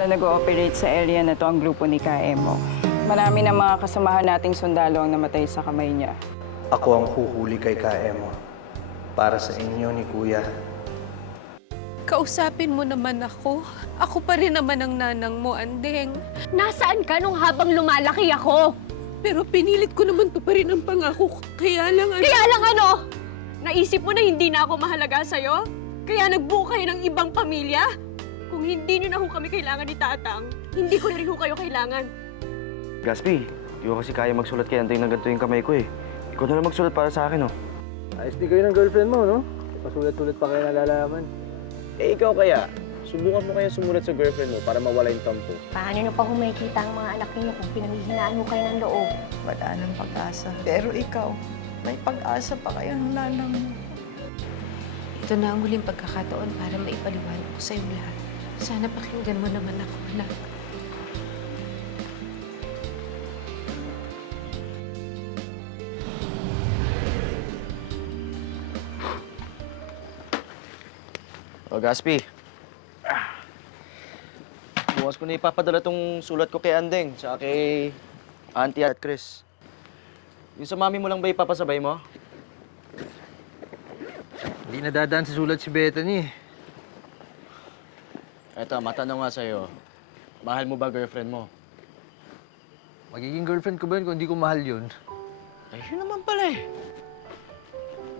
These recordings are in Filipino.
na nag-ooperate sa area na to ang grupo ni Kaemo. Marami ng mga kasamahan nating sundalo ang namatay sa kamay niya. Ako ang huhuli kay Kaemo para sa inyo ni Kuya. Kausapin mo naman ako. Ako pa rin naman ang nanang mo, Andeng. Nasaan ka nung habang lumalaki ako? Pero pinilit ko naman to pa rin ang pangako ko. Kaya lang Kaya lang ano? Naisip mo na hindi na ako mahalaga sa'yo? Kaya nagbuo kayo ng ibang pamilya? Kung hindi nyo na ho kami kailangan ni Tatang, hindi ko na rin ho kayo kailangan. Gaspi, di ko kasi kaya magsulat kay Andeng na ganito yung kamay ko eh. Ikaw na lang magsulat para sa akin, oh. Ayos din kayo ng girlfriend mo, no? Pasulat-sulat pa kayo nalalaman. Eh, ikaw kaya? Subukan mo kaya sumulat sa girlfriend mo para mawala yung tampo. Paano nyo pa humikita ang mga anak ninyo kung pinanghihinaan mo kayo ng loob? Wala nang pag-asa. Pero ikaw, may pag-asa pa kayo ng nanang mo. ito na ang huling pagkakataon para maipaliwanag ko sa'yo lahat. Sana pakinggan mo naman ako, anak. O, Gaspi. Bukas ko na ipapadala tong sulat ko kay Andeng, tsaka kay Auntie at Chris. Yung sa mami mo lang ba ipapasabay mo? Hindi nadadaan sa sulat si Bethany. Eto, matanong nga sa'yo. Mahal mo ba girlfriend mo? Magiging girlfriend ko ba yun kung hindi ko mahal yun? Ay, yun naman pala eh.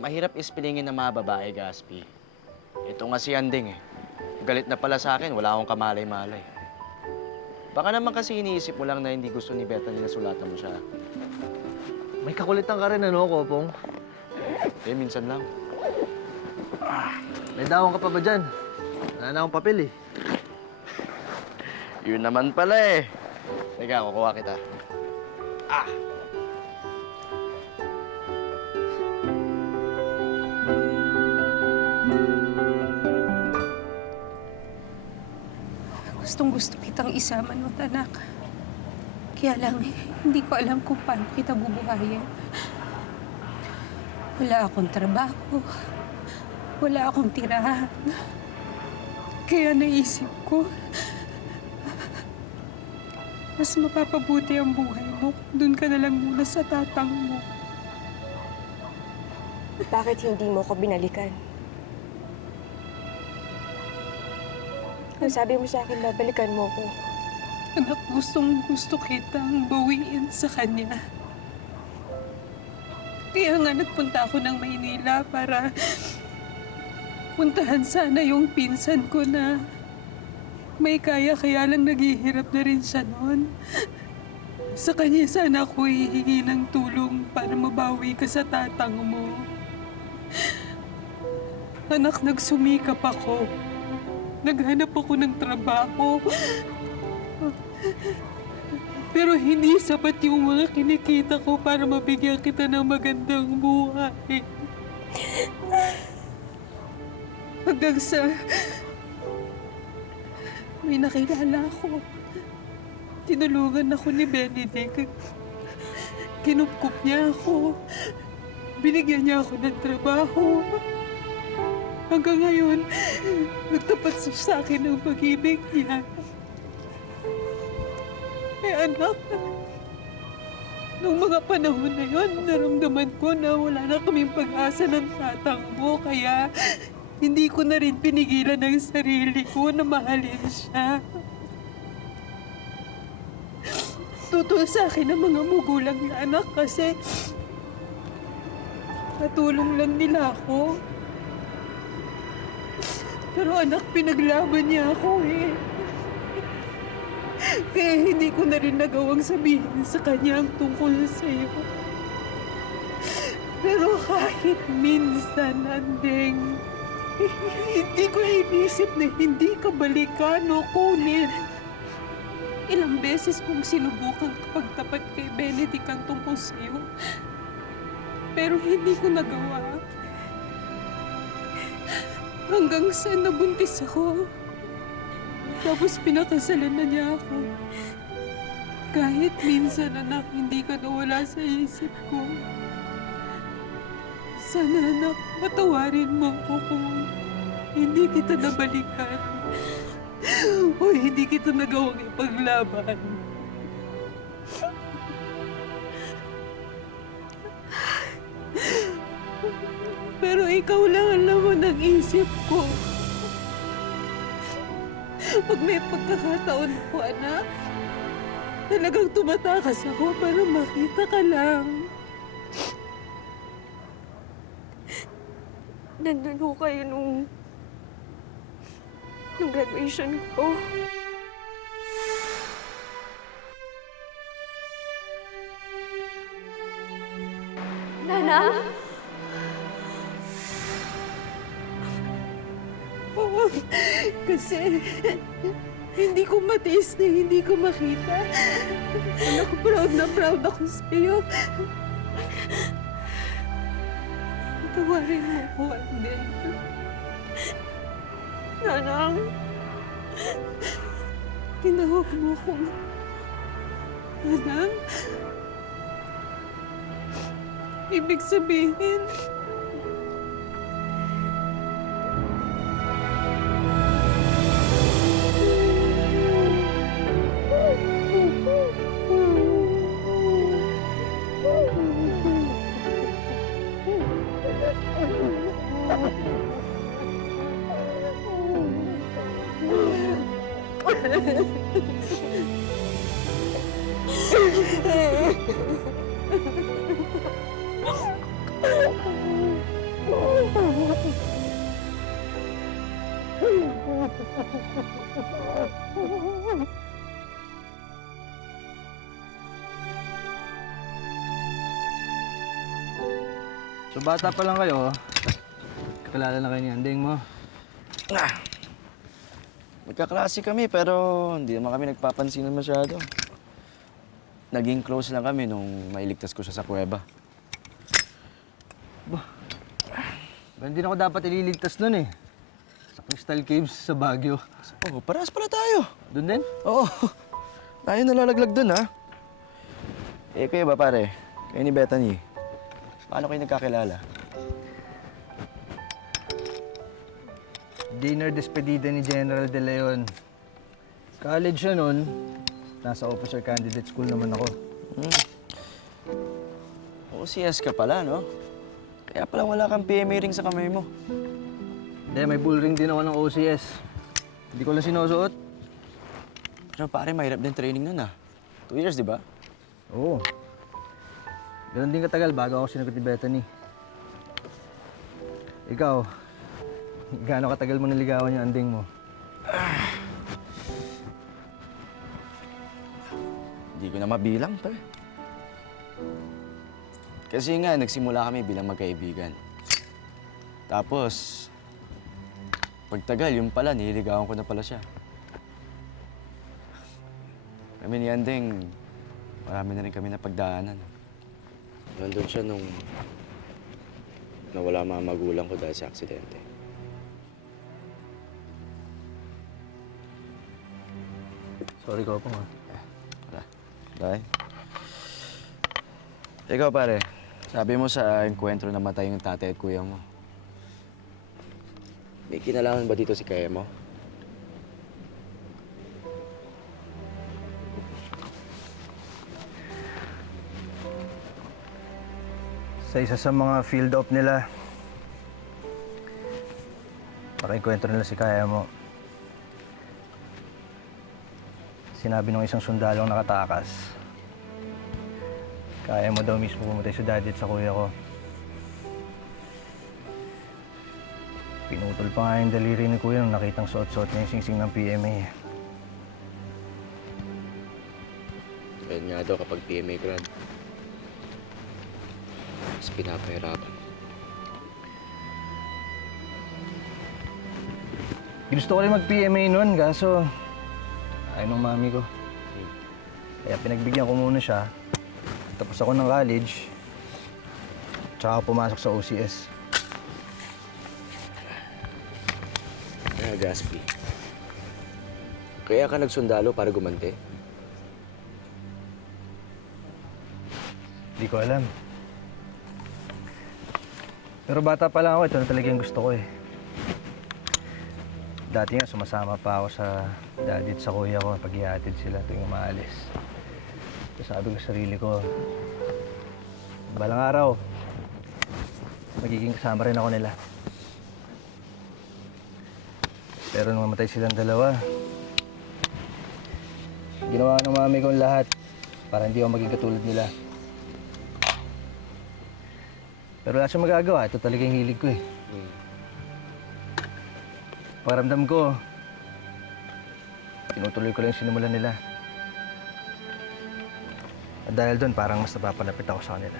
Mahirap ispilingin ng mga babae, Gaspi. Ito nga si Andeng eh. Galit na pala sa akin, wala akong kamalay-malay. Baka naman kasi iniisip mo lang na hindi gusto ni Bethany na sulatan mo siya. May kakulitan ka rin, ano, Kopong? Eh, minsan lang. May dawang ka pa ba dyan? Wala na akong papel eh. Yun naman pala eh. Teka, kukuha kita. Gustong-gusto kitang isama no, anak. Kaya lang, hindi ko alam kung paano kita bubuhayin. Wala akong trabaho. Wala akong tirahan. Kaya naisip ko, mas mapapabuti ang buhay mo. Doon ka na lang muna sa tatang mo. Bakit hindi mo ko binalikan? Ang sabi mo sa akin, babalikan mo ko. Anak, gustong-gusto kitang bawiin sa kanya. Kaya nga nagpunta ako ng Maynila para puntahan sana yung pinsan ko na may kaya lang naghihirap na rin siya noon. Sa kanya sana ako hihingi ng tulong para mabawi ka sa tatang mo. Anak, nagsumikap ako. Naghanap ako ng trabaho. Pero hindi sapat yung mga kinikita ko para mabigyan kita ng magandang buhay. Hanggang sa may nakilala ako. Tinulungan ako ni Benedict. Kinupkup niya ako. Binigyan niya ako ng trabaho. Hanggang ngayon, nagtapat siya sa akin ng pag-ibig niya. Eh anak, nung mga panahon na yon, naramdaman ko na wala na kaming pag-asa ng tatang mo, kaya hindi ko na rin pinigilan ang sarili ko na mahalin siya. Totoo sa akin ang mga magulang na anak kasi natulong lang nila ako. Pero anak, pinaglaban niya ako eh. Kaya hindi ko na rin nagawang sabihin sa kanya ang tungkol sa'yo. Pero kahit minsan, Andeng, hindi ko inisip na hindi ka balikan o kunin. Ilang beses kong sinubukan pagtapat kay Benedict ang tungkol sa'yo. Pero hindi ko nagawa. Hanggang sa nabuntis ako. Tapos pinakasalan na niya ako. Kahit minsan, anak, hindi ka nawala sa isip ko. Sana, anak, patawarin mo ako kung hindi kita nabalikan. O hindi kita nagawang ipaglaban. Pero ikaw lang ang laman ng isip ko. Pag may pagkakataon ko, anak, talagang tumatakas ako para makita ka lang. Nandun ho kayo nung graduation ko. Nana? Oo, kasi hindi ko matiis na hindi ko makita. Anak, proud na proud ako sa'yo. Tawarin mo ko, Ande. Nanang? Tinawag mo ko. Nanang? Ibig sabihin, So bata pa lang kayo, kakilala na kayo ni Anding mo. Magkaklase kami pero hindi naman kami nagpapansinan masyado. Naging close lang kami nung mailigtas ko siya sa kuweba. Hindi na ako dapat ililigtas nun eh. Sa Crystal Caves sa Baguio. Oh, parehas pala tayo. Doon din? Oo. Tayo nalalaglag dun, ha? Eh, kayo ba, pare? Kayo ni Bethany. Paano kayo nagkakilala? Dinner despedida ni General De Leon. College siya nun. Nasa officer candidate school naman ako. OCS ka pala, no? Kaya pala wala kang PMA ring sa kamay mo. Hindi, may bull ring din ako ng OCS. Hindi ko lang sinusuot. Pero pare, mahirap din training nun, 2 years, di ba? Oo. Ganun din katagal bago ako sinagot ni Bethany. Ikaw, gaano katagal mo naligawan yung anding mo? Hindi ko na mabilang, pare. Kasi nga, nagsimula kami bilang magkaibigan. Tapos, pagtagal, yung pala, nililigawan ko na pala siya. Kami ni Anding, marami na rin kami napagdaanan. Nandun siya nung nawala mga magulang ko dahil sa aksidente. Sorry ko po nga. Wala. Bye. Ikaw, pare. Sabi mo sa enkwentro na matay yung tatay at kuya mo. May kinalaman ba dito si kaya mo? Sa isa sa mga field op nila, pakikwento nila si kaya mo. Sinabi ng isang sundalong nakatakas, kaya mo daw mismo pumatay sa daddy at sa kuya ko. Pinutol pa nga yung daliri ni kuya nung nakitang suot-suot niya yung singsing ng PMA. Kaya nga daw kapag PMA grad. Mas pinapahirapan. Gusto ko rin mag-PMA nun, kaso ayaw ng mami ko. Kaya pinagbigyan ko muna siya. Tapos ako ng college, tsaka pumasok sa OCS. Kaya Gaspi. Kaya ka nagsundalo para gumante? Hindi ko alam. Pero bata pa lang ako, ito na talaga yung gusto ko eh. Dati nga, sumasama pa ako sa daddy at sa kuya ko pag ihatid sila tuwing umaalis. So sabi ko sa sarili ko, balang araw, magiging kasama rin ako nila. Pero nung mamatay silang dalawa, ginawa ng mami ko ang lahat para hindi ako maging katulad nila. Pero wala siyang magagawa. Ito talaga yung hilig ko eh. Pakiramdam ko, tinutuloy ko lang yung sinimulan nila. At dahil doon, parang mas napapalapit ako sa kanila.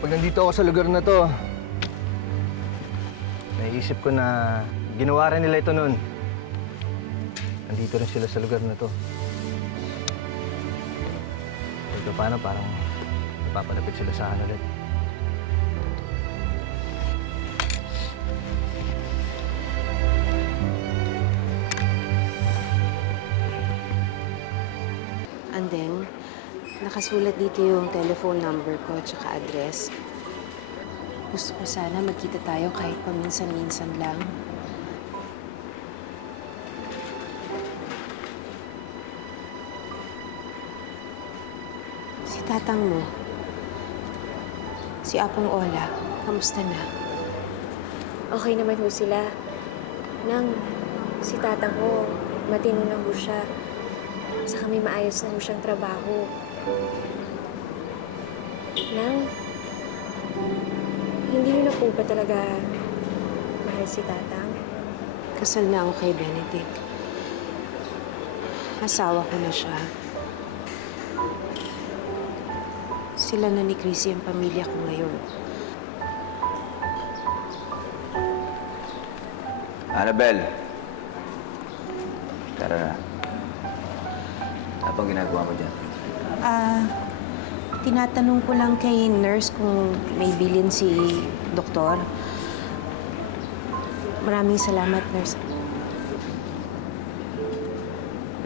Pag nandito ako sa lugar na to, naisip ko na ginawa rin nila ito noon. Nandito rin sila sa lugar na to. Ito paano, parang napapalapit sila sa akin ulit. And then, nakasulat dito yung telephone number ko at saka address. Gusto ko sana magkita tayo kahit paminsan-minsan lang. Si tatang mo, si Apong Ola, kamusta na? Okay naman ho sila. Nang, si tatang ko, matino na ho siya. Saka may maayos na ho siyang trabaho. Nang, hindi niyo na po ba talaga mahal si tatang? Kasal na ako kay Benedict. Asawa ko na siya. Sila na ni Chrissy ang pamilya ko ngayon. Annabelle! Tara na. Ano bang ginagawa mo dyan? Tinatanong ko lang kay nurse kung may bilin si doktor. Maraming salamat, nurse.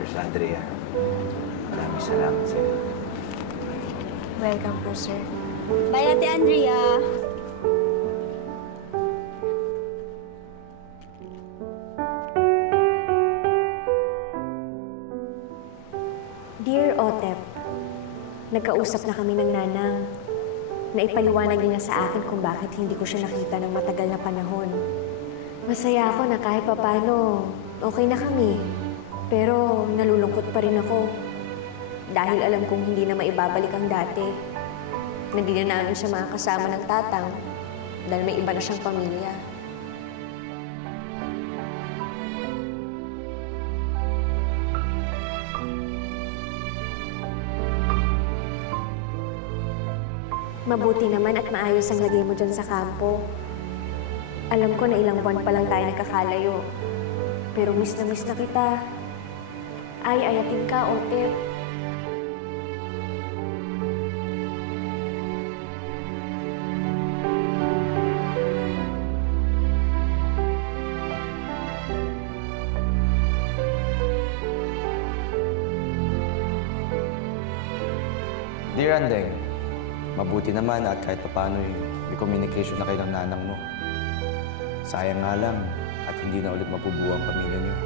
Nurse Andrea, maraming salamat sa'yo. Welcome po, sir. Bye, Ate Andrea. Dear Otep, nagkausap na kami ng nanang. Naipaliwanag niya sa akin kung bakit hindi ko siya nakita ng matagal na panahon. Masaya ako na kahit papano, okay na kami. Pero nalulungkot pa rin ako. Dahil alam kong hindi na maibabalik ang dati. Na hindi na namin siya makakasama ng tatang dahil may iba na siyang pamilya. Mabuti naman at maayos ang lagay mo dyan sa kampo. Alam ko na ilang buwan pa lang tayo nagkakalayo. Pero miss na kita. Ay, ayatin ka, Otep. Dear Andeng, mabuti naman at kahit paano may communication na kayo ng nanang mo. Sayang nga lang at hindi na ulit mapubuo ang pamilya niyo.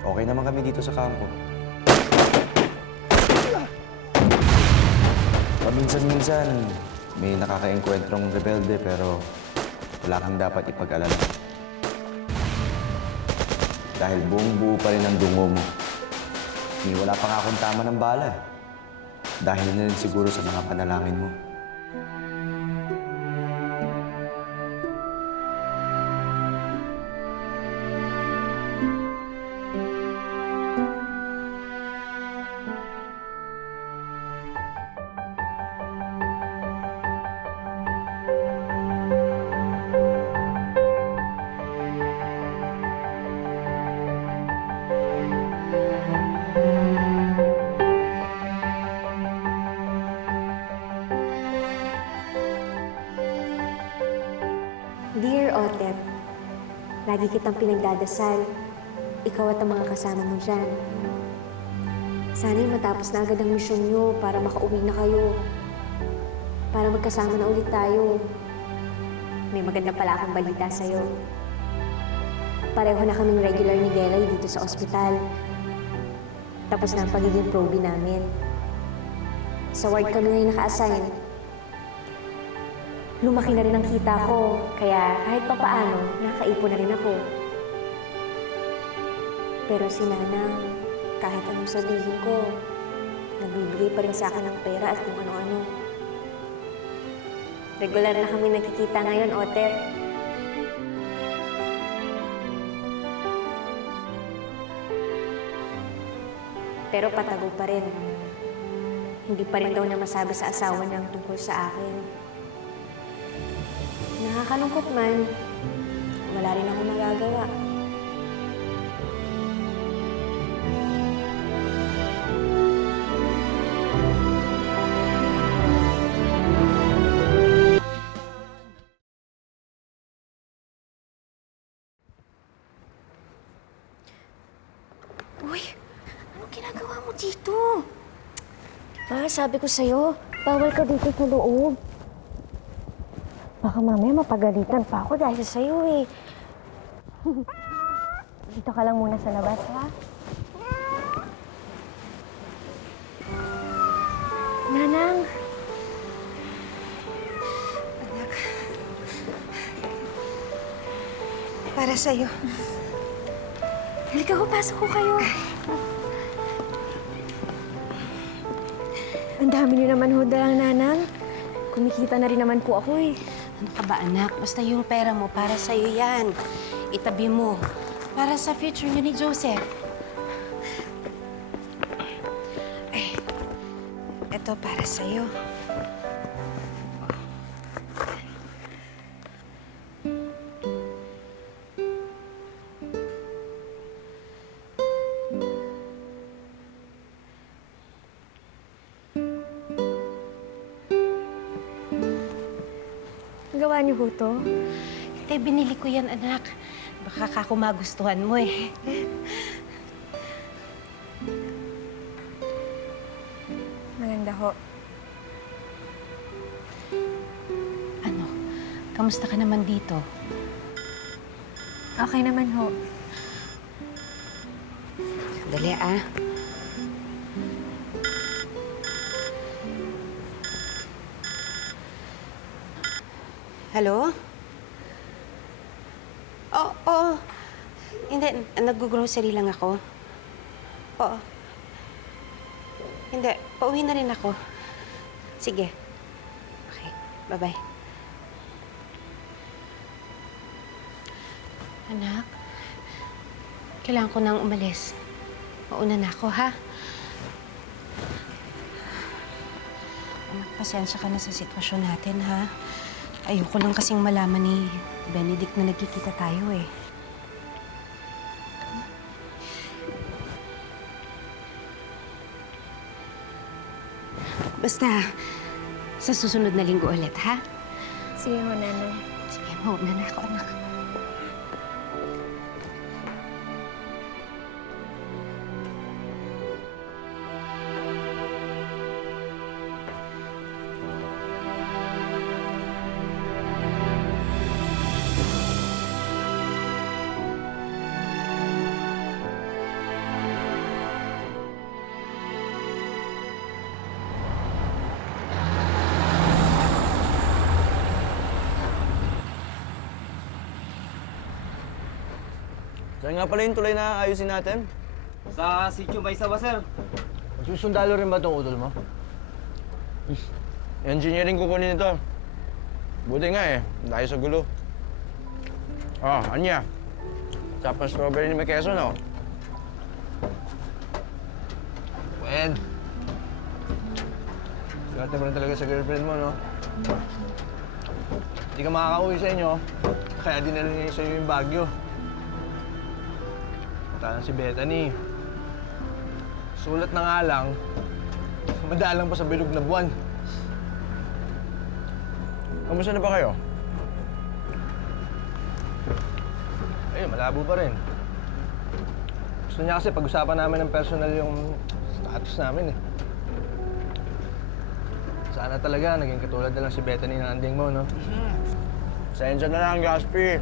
Okay naman kami dito sa kampo. Paminsan-minsan, may nakaka-engkwentrong rebelde pero wala kang dapat ipag-alala. Dahil buong-buo pa rin ang dungo mo. Wala pa nga akong tama ng bala. Dahil na rin siguro sa mga panalangin mo. Lagi kitang pinagdadasal. Ikaw at ang mga kasama mo dyan. Sana'y matapos na agad ang misyon nyo para makauwi na kayo. Para magkasama na ulit tayo. May maganda pala akong balita sa'yo. Pareho na kaming regular ni Geray dito sa ospital. Tapos na ang pagiging proby namin. Sa ward kami ngayon naka-assign. Lumaki na rin ang kita ko, kaya kahit papaano, nakaipon na rin ako. Pero si Nanang, kahit anong sabihin ko, nagbibigay pa rin sa akin ng pera at kung ano-ano. Regular na kami nagkikita ngayon, Oter. Pero patago pa rin. Hindi pa rin daw niya masabi sa asawa niyang tungkol sa akin. Nakakalungkot man, wala rin akong magagawa. Uy, anong ginagawa mo dito? Sabi ko sa'yo, bawal ka dito sa loob. Baka mamaya mapagalitan pa ako dahil sa'yo eh. Dito ka lang muna sa labas, ha? Nanang! Anak. Para sa'yo. Halika ko, pasok ko kayo. Ang dami niyo naman ho dalang, Nanang. Kumikita na rin naman po ako eh. Ano ka ba, anak? Basta yung pera mo, para sa'yo yan. Itabi mo. Para sa future niyo ni Joseph. Ay, ito para sa'yo. Gawa niyo ho to? Hindi, binili ko yan, anak. Baka kako magustuhan mo eh. Maganda ho. Ano? Kamusta ka naman dito? Okay naman ho. Dali, ah. Hello? Oo. Hindi, nag-grocery lang ako. Oo. Hindi, pauwi na rin ako. Sige. Okay, bye-bye. Anak, kailangan ko nang umalis. Mauna na ako, ha? Anak, pasensya ka na sa sitwasyon natin, ha? Ayoko lang kasing malaman ni Benedict na nagkikita tayo, eh. Basta, sa susunod na linggo ulit, ha? Sige ho, Nanay. Sige, mauna na ako, anak. Saan nga pala yung tulay na ayusin natin? Sa sitio may isa ba, sir? Magsusundalo rin ba itong utol mo? Engineering kukunin ito. Buti nga eh, dahil sa gulo. Anya. Tsaka strawberry ni may keso, no? Wen. Swerte mo rin talaga sa girlfriend mo, no? Hindi ka makakauwi sa inyo, kaya dinala niya sa iyo yung Baguio. Punta si Bethany. Sulat na nga lang, madalang pa sa bilog na buwan. Kamusta na ba kayo? Ayun, malabo pa rin. Gusto niya kasi pag-usapan namin ng personal yung status namin eh. Sana talaga naging katulad na lang si Bethany ng anding mo, no? Pasensya na lang, Gaspi.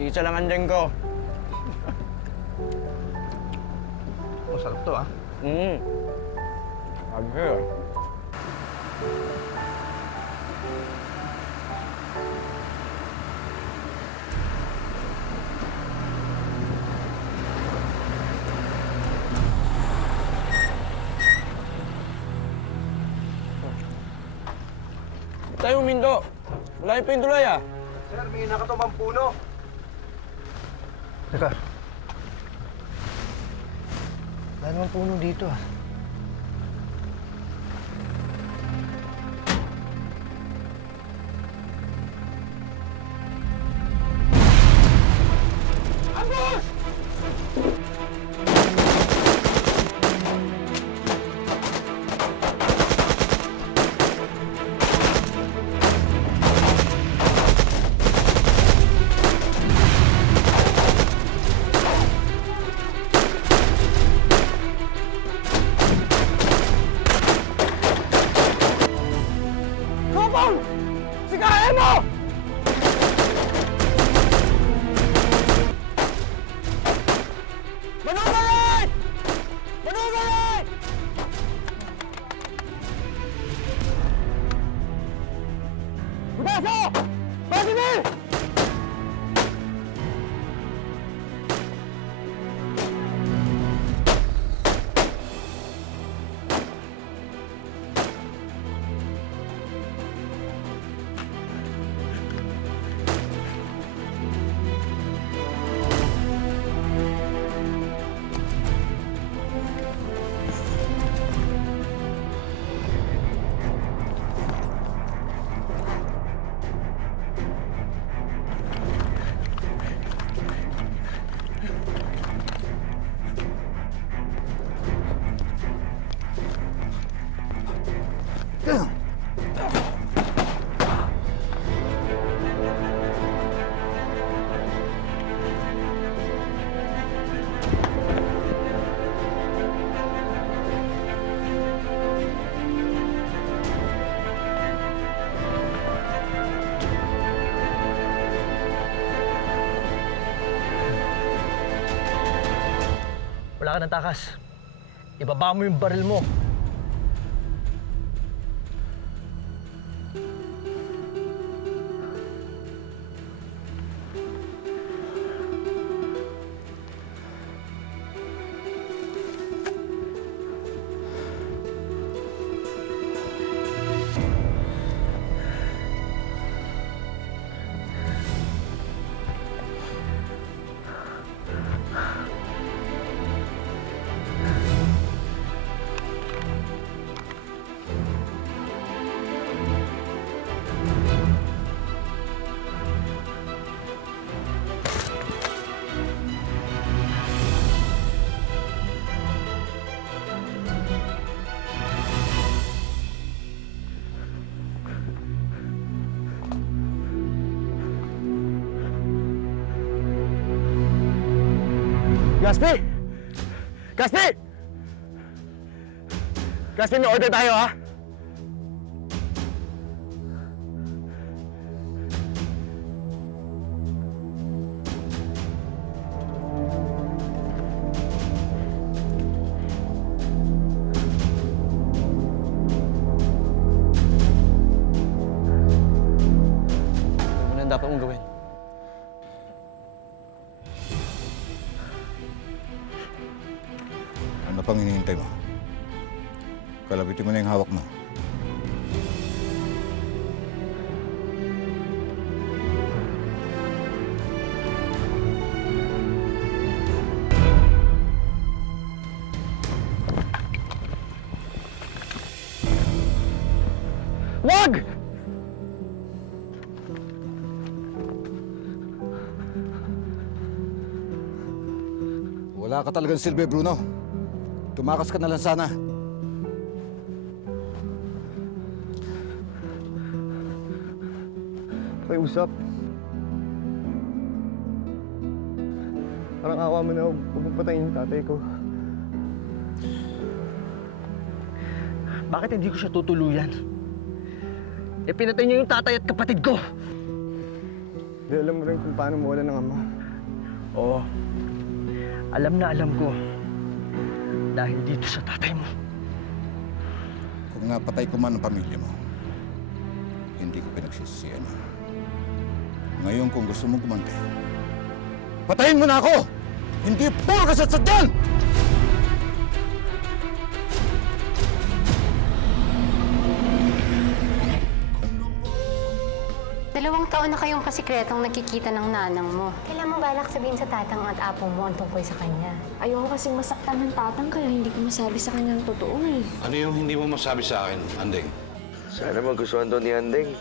Isa lang andyan ko. Masarap to, ah. I'm here. Tayo, Mindo. Malayo pa yung tulay, ah. Sir, may nakatubang puno. Teka. Wala naman puno dito, ah. Wala ka ng takas. Ibaba mo yung baril mo. Gaspi! Gaspi! Gaspi, may order tayo, ha? Ano ang dapat mong gawin? Ano pang hinihintay mo? Kalabitin mo na yung hawak mo. Wag! Wala ka talagang silbi, Bruno. Tumakas ka na lang sana. May usap. Parang awa mo na, huwag mong patayin yung tatay ko. Bakit hindi ko siya tutuluyan? Eh, pinatay niya yung tatay at kapatid ko! Di alam mo rin kung paano mawala ng ama. Oo. Alam na alam ko. Dahil dito sa tatay mo. Kung napatay ko man ang pamilya mo, hindi ko pinagsisisihan yun. Ngayon kung gusto mong kumante, patayin mo na ako! Hindi puro kasadsadyan! 2 taon na kayong kasikretong nakikita ng nanang mo. Kailan mo balak sabihin sa tatang at apo mo ang tungkol sa kanya? Ayoko kasing masaktan ng tatang kaya hindi ko masabi sa kanya ang totoo eh. Ano yung hindi mo masabi sa akin, Andeng? Sana magustuhan to ni Andeng.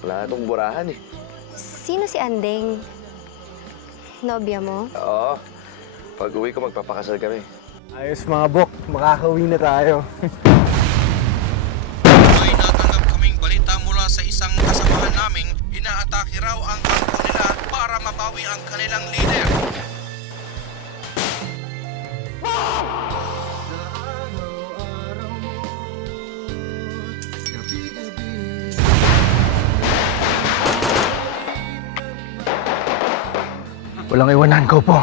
Wala itong burahan eh. Sino si Andeng? Nobya mo? Oo. Pag uwi ko, magpapakasal kami. Ayos mga bok, makakauwi na tayo. May natanggap kaming balita mula sa isang kasamahan naming inaatake raw ang kampo nila para mabawi ang kanilang leader. Walang iwanan ko po.